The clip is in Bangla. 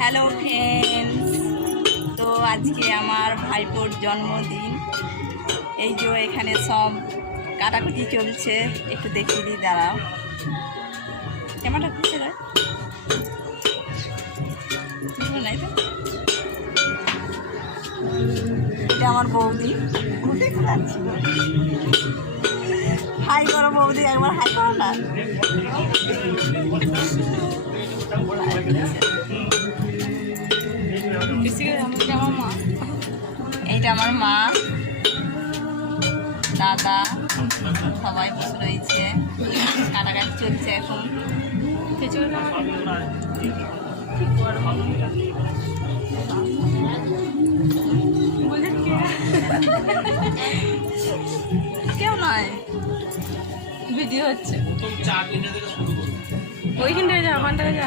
হ্যালো ফ্রেন্ডস, তো আজকে আমার ভাইপোর জন্মদিন। এই যে এখানে সব কাটাকুটি চলছে, একটু দেখিয়ে দিই, দাঁড়াও। ক্যামেরাটা খুঁজছে না, নাই তো। এটা আমার বৌদি, হাই করো বৌদি, একবার হাই করো না। এইটা আমার মা, দাদা, সবাই বসে রয়েছে, কাটাকাটি চলছে এখন। কেউ নয়, ভিডিও হচ্ছে। ওইখান থেকে যা, ওখান থেকে যা।